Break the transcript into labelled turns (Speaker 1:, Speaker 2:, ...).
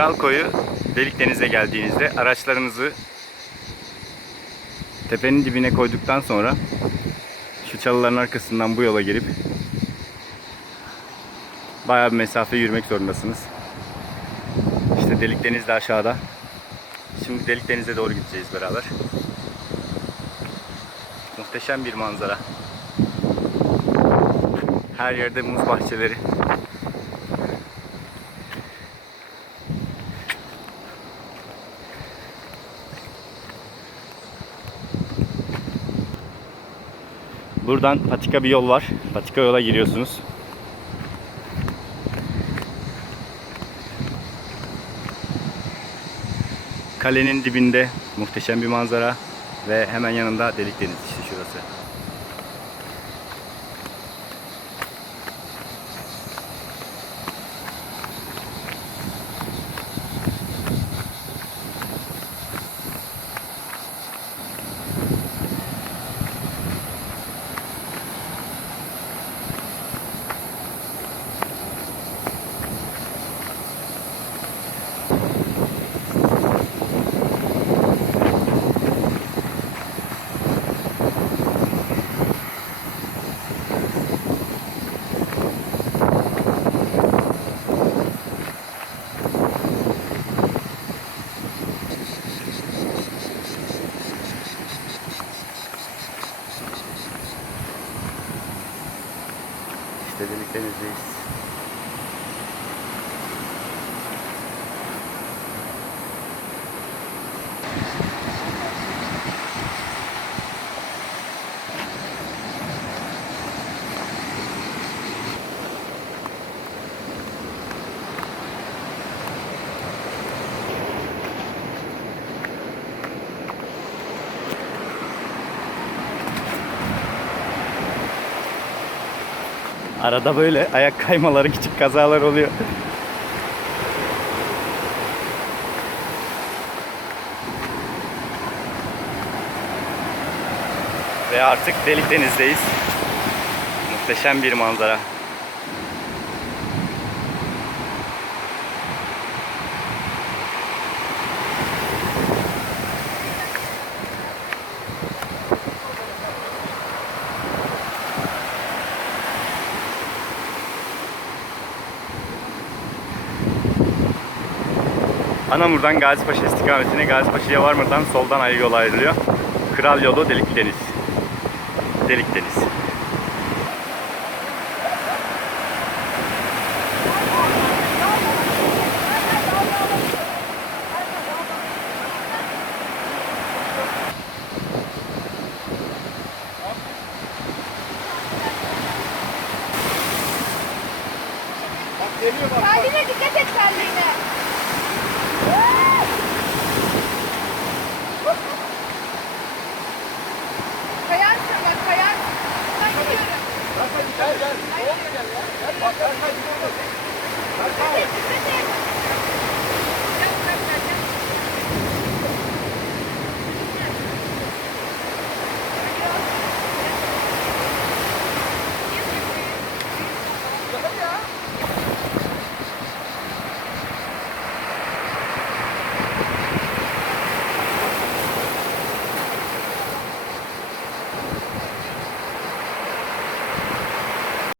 Speaker 1: Kral Koyu Delikdeniz'e geldiğinizde araçlarınızı tepenin dibine koyduktan sonra şu çalıların arkasından bu yola girip bayağı bir mesafe yürümek zorundasınız. İşte Delikdeniz de aşağıda. Şimdi Delikdeniz'e doğru gideceğiz beraber. Muhteşem bir manzara. Her yerde muz bahçeleri. Buradan patika bir yol var. Patika yola giriyorsunuz. Kalenin dibinde muhteşem bir manzara ve hemen yanında delik deniz işte şurası. İşte delik Arada böyle ayak kaymaları, küçük kazalar oluyor. Ve artık delik denizdeyiz. Muhteşem bir manzara. Anamur'dan Gazipaşa istikametine Gazipaşa'ya varmadan soldan ayrı yol ayrılıyor. Kral yolu Delik Deniz. Delik Deniz.
Speaker 2: Kendine dikkat et kendine. Kayarsın bak kayarsın. Ben gidiyorum.
Speaker 3: Gel gel. Gel